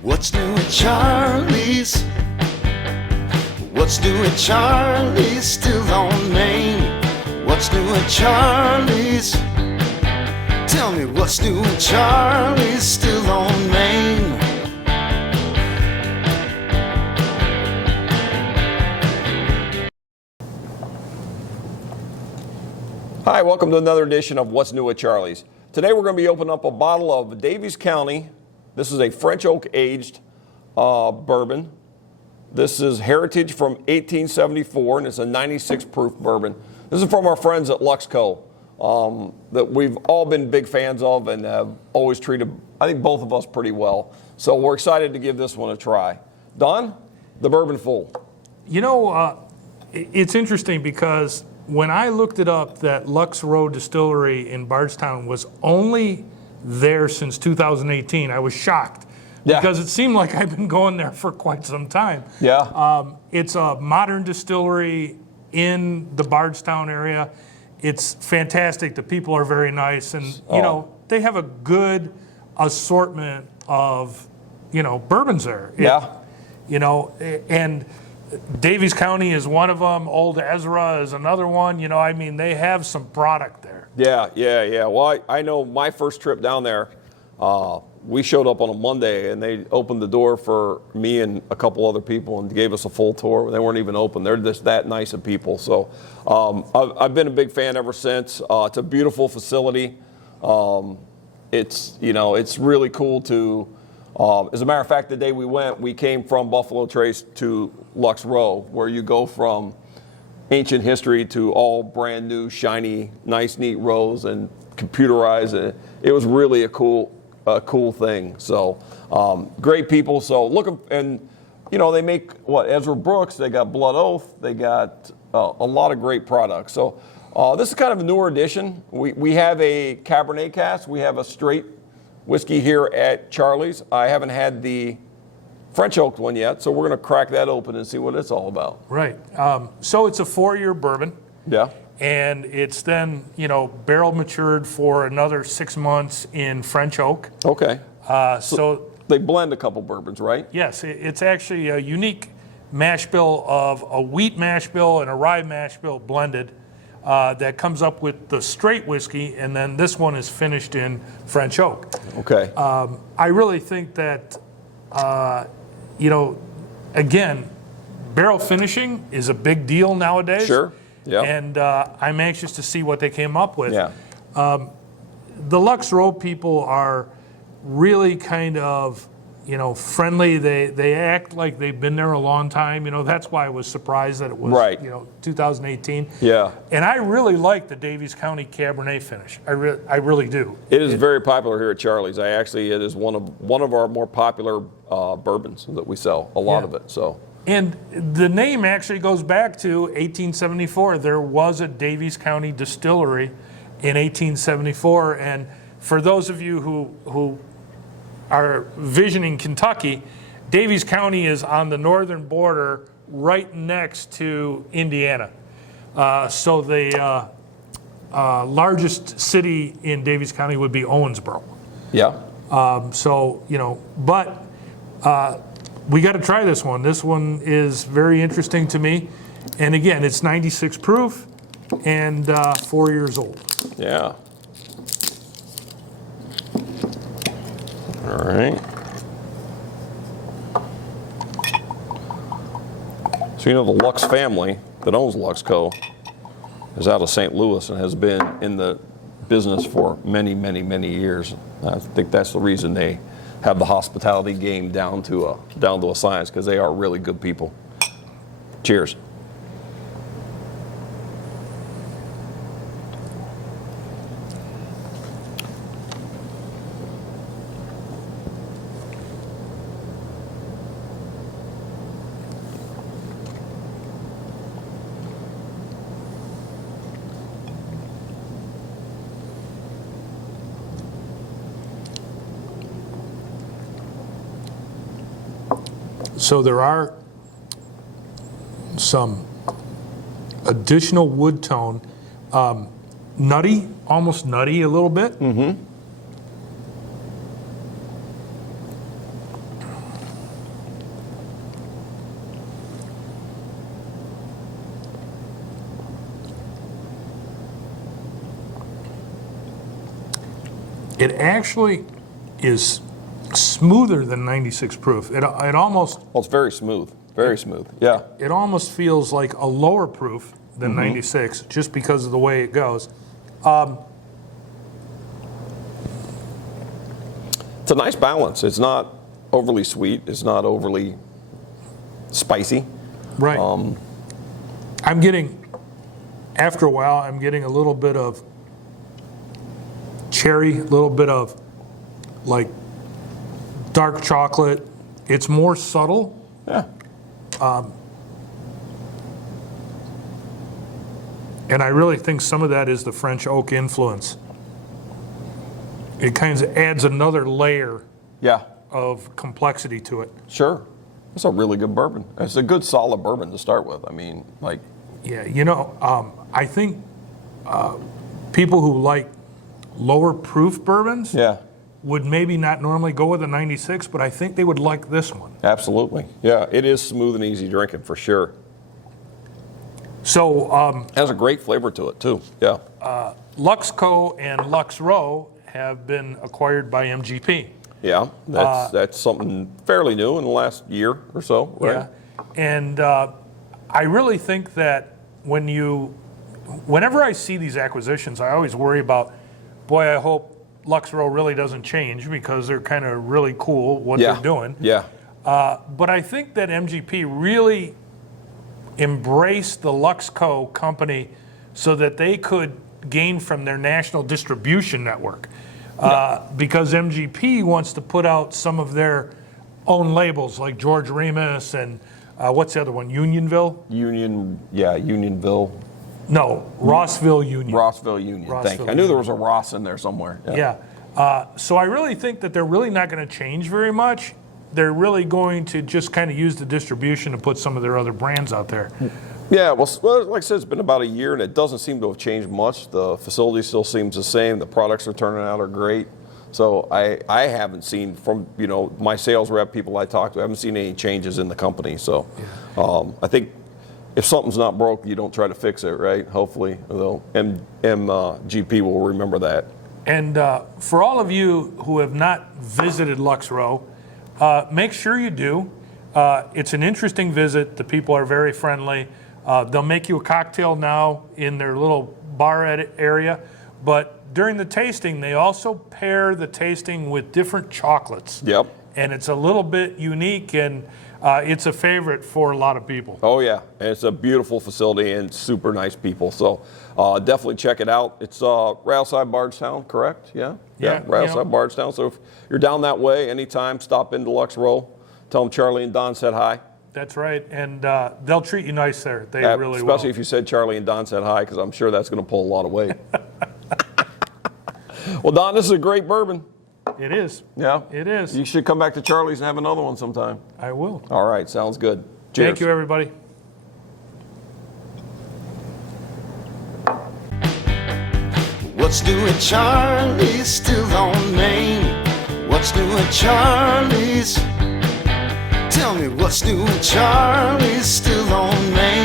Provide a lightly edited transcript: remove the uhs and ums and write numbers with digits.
What's new at Charlie's? What's new at Charlie's? Still on Main. What's new at Charlie's? Tell me what's new at Charlie's? Still on Main. Hi, welcome to another edition of What's New at Charlie's. Today we're going to be opening up a bottle of Daviess County. This is a French oak aged bourbon. This is heritage from 1874 and it's a 96 proof bourbon. This is from our friends at Lux Row that we've all been big fans of and have always treated, I think, both of us pretty well. So we're excited to give this one a try. Don, the bourbon full. You know, it's interesting because when I looked it up, that Lux Row Distillery in Bardstown was only there since 2018. I was shocked because it seemed like I've been going there for quite some time. Yeah. It's a modern distillery in the Bardstown area. It's fantastic. The people are very nice, and you know, they have a good assortment of, you know, bourbons there. You know, and Daviess County is one of them. Old Ezra is another one. You know, I mean, they have some product there. Yeah. Well, I know my first trip down there, we showed up on a Monday and they opened the door for me and a couple other people and gave us a full tour. They weren't even open. They're just that nice of people. So I've been a big fan ever since. It's a beautiful facility. It's, you know, it's really cool to, as a matter of fact, the day we went, we came from Buffalo Trace to Lux Row, where you go from ancient history to all brand new, shiny, nice, neat rows and computerized. It was really a cool thing. So great people. So look, and you know, they make what, Ezra Brooks, they got Blood Oath, they got a lot of great products. So this is kind of a newer edition. We have a Cabernet cask. We have a straight whiskey here at Charlie's. I haven't had the French oaked one yet, so we're going to crack that open and see what it's all about. Right. So it's a 4-year bourbon. Yeah. And it's then, you know, barrel matured for another 6 months in French oak. Okay. So they blend a couple bourbons, right? Yes, it's actually a unique mash bill of a wheat mash bill and a rye mash bill blended that comes up with the straight whiskey, and then this one is finished in French oak. Okay. I really think that, you know, again, barrel finishing is a big deal nowadays. Sure. Yeah. And I'm anxious to see what they came up with. Yeah. The Lux Row people are really kind of, you know, friendly. They act like they've been there a long time. You know, that's why I was surprised that it was, right, you know, 2018. Yeah. And I really like the Daviess County Cabernet finish. I really do. It is very popular here at Charlie's. It is one of our more popular bourbons that we sell. A lot of it. So. And the name actually goes back to 1874. There was a Daviess County distillery in 1874, and for those of you who are visioning Kentucky, Daviess County is on the northern border, right next to Indiana. So the largest city in Daviess County would be Owensboro. Yeah. So, you know, but we got to try this one. This one is very interesting to me. And again, it's 96 proof and 4 years old. Yeah. All right. So you know the Lux family that owns Lux Co. is out of St. Louis and has been in the business for many, many, many years. I think that's the reason they have the hospitality game down to a science, because they are really good people. Cheers. So there are some additional wood tone, nutty, almost nutty a little bit. It actually is smoother than 96 proof. It almost, Well, it's very smooth. Very smooth. Yeah. it almost feels like a lower proof than 96 just because of the way it goes. It's a nice balance. It's not overly sweet. It's not overly spicy. Right. I'm getting, after a while, I'm getting a little bit of cherry, a little bit of like dark chocolate. It's more subtle. Yeah. And I really think some of that is the French oak influence. It kind of adds another layer Yeah. of complexity to it. Sure. It's a really good bourbon. It's a good solid bourbon to start with. I mean, like, Yeah, I think people who like lower proof bourbons yeah, would maybe not normally go with a 96, but I think they would like this one. absolutely. Yeah, it is smooth and easy drinking for sure. So Has a great flavor to it too. Yeah. Lux Co. and Lux Row have been acquired by MGP. Yeah. That's something fairly new in the last year or so, right? Yeah, and I really think that whenever I see these acquisitions, I always worry about, boy, I hope Lux Row really doesn't change because they're kind of really cool what Yeah. they're doing. Yeah. But I think that MGP really embraced the Lux Co. company so that they could gain from their national distribution network. Because MGP wants to put out some of their own labels like George Remus and what's the other one? Unionville? Unionville. No, Rossville Union. Rossville Union. Thank you. I knew there was a Ross in there somewhere. Yeah. So I really think that they're really not going to change very much. They're really going to just kind of use the distribution to put some of their other brands out there. Yeah, well, like I said, it's been about a year, and it doesn't seem to have changed much. The facility still seems the same. The products are turning out are great. So I haven't seen from my sales rep people I talked to, I haven't seen any changes in the company. So I think if something's not broke, you don't try to fix it, right? Hopefully, MGP will remember that. And for all of you who have not visited Lux Row, make sure you do. It's an interesting visit. The people are very friendly. They'll make you a cocktail now in their little bar area, but during the tasting, they also pair the tasting with different chocolates. Yep. And it's a little bit unique, and it's a favorite for a lot of people. Oh, yeah. And it's a beautiful facility and super nice people. So definitely check it out. It's right outside Bardstown, correct? Yeah? Yeah, right outside Bardstown. So if you're down that way, anytime, stop into Lux Row. Tell them Charlie and Don said hi. That's right. And they'll treat you nice there. They really will. Especially if you said Charlie and Don said hi, because I'm sure that's going to pull a lot of weight. Well, Don, this is a great bourbon. It is. Yeah? It is. You should come back to Charlie's and have another one sometime. I will. All right. Sounds good. Cheers. Thank you, everybody. What's new at Charlie's? Still on Main. What's new at Charlie's? Tell me what's new at Charlie's? Still on Main.